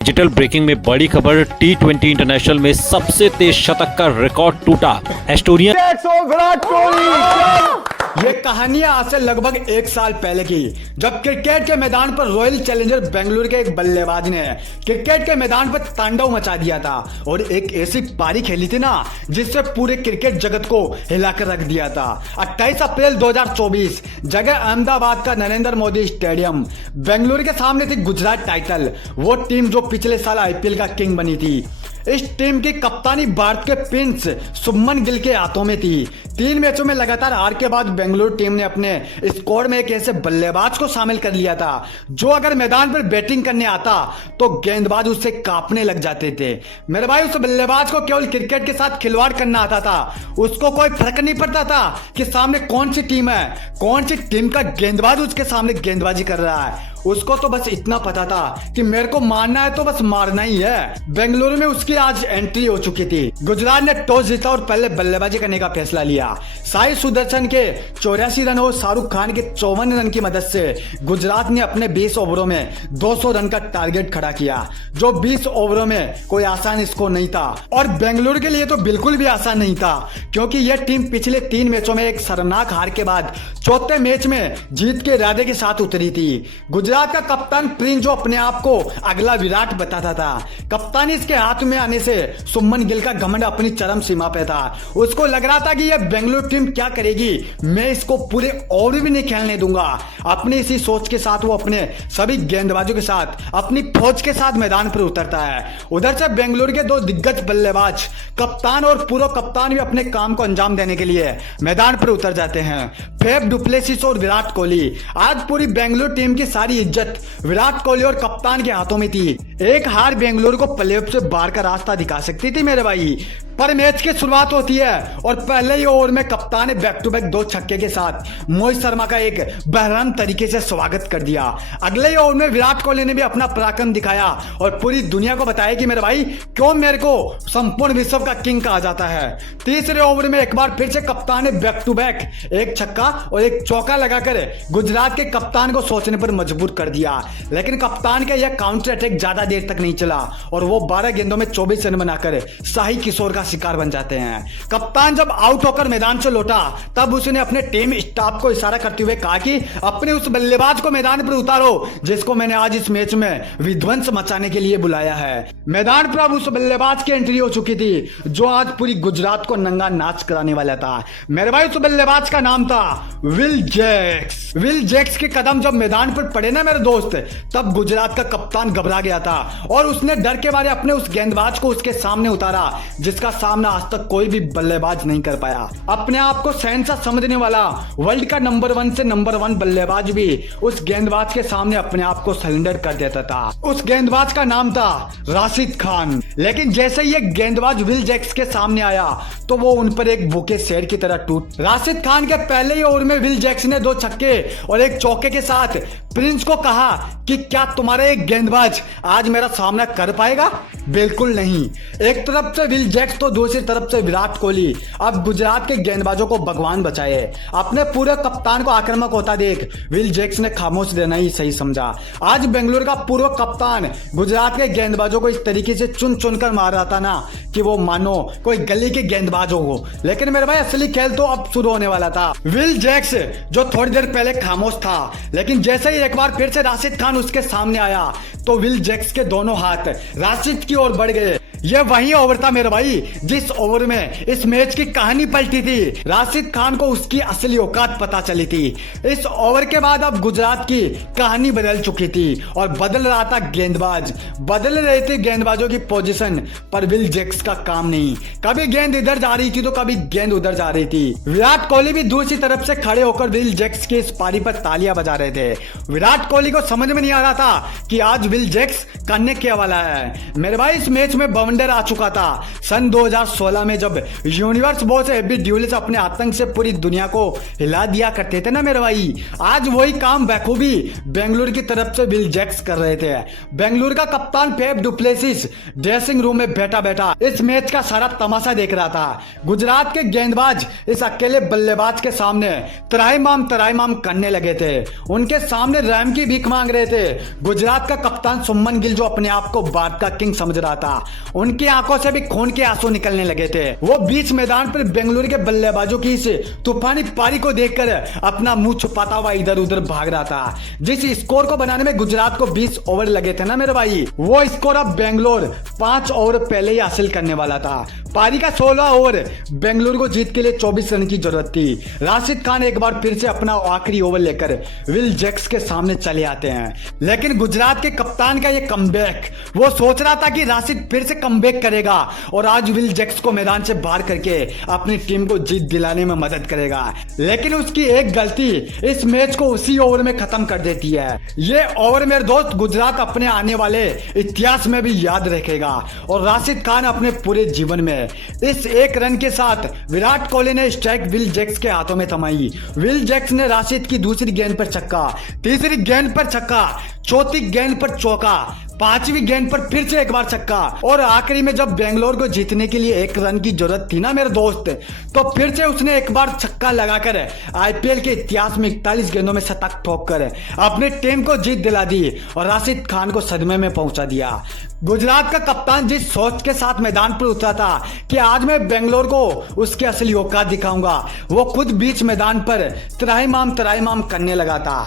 Digital breaking में बड़ी खबर, T20 इंटरनेशनल में सबसे तेज शतक का रिकॉर्ड टूटा। एस्टोनिया विराट कोहली। ये कहानी आज से लगभग एक साल पहले की, जब क्रिकेट के मैदान पर रॉयल चैलेंजर बेंगलुरु के एक बल्लेबाज ने क्रिकेट के मैदान पर तांडव मचा दिया था और एक ऐसी पारी खेली थी ना जिससे पूरे क्रिकेट जगत को हिलाकर रख दिया था। 28 अप्रैल 2024 जगह अहमदाबाद का नरेंद्र मोदी स्टेडियम। बेंगलुरु के सामने थी गुजरात टाइटल, वो टीम जो पिछले साल आईपीएल का किंग बनी थी। इस टीम की कप्तानी भारत के प्रिंस शुभमन गिल के हाथों में थी। 3 मैचों में लगातार हार के बाद बेंगलुरु टीम ने अपने स्क्वाड में एक ऐसे बल्लेबाज को शामिल कर लिया था जो अगर मैदान पर बैटिंग करने आता तो गेंदबाज उससे कांपने लग जाते थे। मेरे भाई, उस बल्लेबाज को केवल क्रिकेट के साथ खिलवाड़ करना आता था। उसको कोई फर्क नहीं पड़ता था कि सामने कौन सी टीम है, कौन सी टीम का गेंदबाज उसके सामने गेंदबाजी कर रहा है। उसको तो बस इतना पता था कि मेरे को मारना है तो बस मारना ही है। बेंगलुरु में उसकी आज एंट्री हो चुकी थी। गुजरात ने टॉस जीता और पहले बल्लेबाजी करने का फैसला लिया। साई सुदर्शन के 84 रन और शाहरुख खान के 54 रन की मदद से गुजरात ने अपने 20 ओवरों में 200 रन का टारगेट खड़ा किया, जो 20 ओवरों में कोई आसान स्कोर नहीं था। और बेंगलुरु के लिए तो बिल्कुल भी आसान नहीं था, क्योंकि यह टीम पिछले 3 मैचों में एक शर्मनाक हार के बाद चौथे मैच में जीत के इरादे के साथ उतरी थी। गुजरात का कप्तान प्रिंस जो अपने आप को अगला विराट बताता था, कप्तानी इसके हाथ में आने से शुभमन गिल का घमंड अपनी चरम सीमा पे था। उसको लग रहा था कि यह बेंगलुरु टीम क्या करेगी, मैं इसको पूरे ओवर भी नहीं खेलने दूंगा। अपनी इसी सोच के साथ वो अपने सभी गेंदबाजों के साथ, अपनी फौज के साथ मैदान पर उतरता है। उधर से बेंगलुरु के 2 दिग्गज बल्लेबाज, कप्तान और पूर्व कप्तान भी अपने काम को अंजाम देने के लिए मैदान पर उतर जाते हैं। फेफ डुप्लेसिस और विराट कोहली। आज पूरी बेंगलुरु टीम की सारी इज्जत विराट कोहली और कप्तान के हाथों में थी। एक हार बेंगलुरु को प्लेऑफ से बाहर का रास्ता दिखा सकती थी मेरे भाई। पर मैच की शुरुआत होती है और पहले ही ओवर में कप्तान ने बैक टू बैक 2 छक्के के साथ मोहित शर्मा का एक बेहतरीन तरीके से स्वागत कर दिया। अगले ही ओवर में विराट कोहली ने भी अपना पराक्रम दिखाया और पूरी दुनिया को बताया कि मेरे भाई क्यों मेरे को संपूर्ण विश्व का किंग कहा जाता है। तीसरे ओवर में एक बार फिर से कप्तान ने बैक टू बैक एक छक्का और एक चौका लगाकर गुजरात के कप्तान को सोचने पर मजबूर कर दिया। लेकिन कप्तान का यह काउंटर अटैक ज्यादा देर तक नहीं चला और वो 12 गेंदों में 24 रन बनाकर शाही किशोर का शिकार बन जाते हैं। कप्तान जब आउट होकर मैदान से लौटा तब उसने अपने टीम स्टाफ को इशारा करते हुए कहा कि अपने उस बल्लेबाज को मैदान पर उतारो जिसको मैंने आज इस मैच में विध्वंस मचाने के लिए बुलाया है। मैदान पर अब उस बल्लेबाज की एंट्री हो चुकी थी जो आज पूरी गुजरात को नंगा नाच कराने वाला था। मेरे भाई, उस बल्लेबाज का नाम था विल जैक्स। विल जैक्स के कदम जब मैदान पर पड़े ना मेरे दोस्त, तब गुजरात का कप्तान घबरा गया था और उसने डर के मारे अपने उस गेंदबाज को उसके सामने उतारा जिसका सामना आज तक कोई भी बल्लेबाज नहीं कर पाया। अपने आप को शहंशाह समझने वाला वर्ल्ड का नंबर 1 से नंबर 1 बल्लेबाज भी उस गेंदबाज के सामने अपने आप को सरेंडर कर देता था। उस गेंदबाज का नाम था राशिद खान। लेकिन जैसे ही ये गेंदबाज विल जैक्स के सामने आया तो वो उन पर एक भूखे शेर की तरह टूट। राशिद खान के पहले ही ओवर में विल जैक्स ने 2 छक्के और एक चौके के साथ प्रिंस को कहा कि क्या तुम्हारा एक गेंदबाज आज मेरा सामना कर पाएगा? बिल्कुल नहीं। एक तरफ से विल जैक्स तो दूसरी तरफ से विराट कोहली। अब गुजरात के गेंदबाजों को भगवान बचाए। अपने पूरे कप्तान को आक्रामक होता देख विल जैक्स ने खामोश रहना ही सही समझा। आज बेंगलुरु का पूर्व कप्तान गुजरात के गेंदबाजों को इस तरीके से चुन चुन कर मार रहा था ना कि वो मानो कोई गली के गेंदबाज हो। लेकिन मेरे भाई, असली खेल तो अब शुरू होने वाला था। विल जैक्स जो थोड़ी देर पहले खामोश था, लेकिन जैसे ही एक बार फिर से राशिद खान उसके सामने आया तो विल जैक्स के दोनों हाथ राशिद की ओर बढ़ गए। यह वही ओवर था मेरे भाई जिस ओवर में इस मैच की कहानी पलटी थी। राशिद खान को उसकी असली औकात पता चली थी। इस ओवर के बाद अब गुजरात की कहानी बदल चुकी थी और बदल रहा था गेंदबाज, बदल रहे थे गेंदबाजों की पोजीशन, पर विल जैक्स का काम नहीं। कभी गेंद इधर जा रही थी तो कभी गेंद उधर जा रही थी। विराट कोहली भी दूसरी तरफ से खड़े होकर विल जैक्स की इस पारी पर तालियां बजा रहे थे। विराट कोहली को समझ में नहीं आ रहा था कि आज विल जैक्स करने क्या वाला है। मेरे भाई, इस मैच में ऑलराउंडर आ चुका था। सन 2016 में जब यूनिवर्स बॉस एबी ड्यूलिस अपने आतंक से पूरी दुनिया को हिला दिया करते थे ना मेरे भाई, आज वही काम बखूबी बेंगलुरु की तरफ से विल जैक्स कर रहे थे। बेंगलुरु का कप्तान फेफ डुप्लेसिस ड्रेसिंग रूम में बैठा बैठा इस मैच का सारा तमाशा देख रहा था। गुजरात के गेंदबाज इस अकेले बल्लेबाज के सामने तराईमाम करने लगे थे। उनके सामने रैम की भीख मांग रहे थे। गुजरात का कप्तान सुमन गिल जो अपने आप को भारत का किंग समझ रहा था, उनकी आंखों से भी खून के आंसू निकलने लगे थे। वो बीच मैदान पर बेंगलुरु के बल्लेबाजों की इस तूफानी पारी को देखकर अपना मुंह छुपाता हुआ इधर उधर भाग रहा था। जिस स्कोर को बनाने में गुजरात को 20 ओवर लगे थे ना मेरे भाई, वो स्कोर अब बेंगलोर 5 ओवर पहले ही हासिल करने वाला था। पारी का 16 ओवर बेंगलुरु को जीत के लिए 24 रन की जरूरत थी। राशिद खान एक बार फिर से अपना आखिरी ओवर लेकर विल जैक्स के सामने चले आते हैं, लेकिन गुजरात के कप्तान का ये कमबैक, वो सोच रहा था कि राशिद फिर से कमबैक करेगा और आज विल जैक्स को मैदान से बाहर करके अपनी टीम को जीत दिलाने में मदद करेगा, लेकिन उसकी एक गलती इस मैच को उसी ओवर में खत्म कर देती है। ये ओवर मेरे दोस्त गुजरात अपने आने वाले इतिहास में भी याद रखेगा और राशिद खान अपने पूरे जीवन में इस एक रन के साथ विराट कोहली ने स्ट्राइक विल जैक्स के हाथों में थमाई। विल जैक्स ने राशिद की दूसरी गेंद पर छक्का, तीसरी गेंद पर छक्का, चौथी गेंद पर चौका, पांचवी गेंद पर फिर से एक बार छक्का और आखिरी में जब बेंगलोर को जीतने के लिए 1 रन की जरूरत थी ना मेरे दोस्त, तो फिर से उसने एक बार छक्का लगाकर आईपीएल के इतिहास में 41 गेंदों में शतक ठोककर अपनी टीम को जीत दिला दी और राशिद खान को सदमे में पहुंचा दिया। गुजरात का कप्तान जिस सोच के साथ मैदान पर उतरा था कि आज मैं बेंगलोर को उसके असली औकात दिखाऊंगा, वो खुद बीच मैदान पर तराईमाम करने लगा था।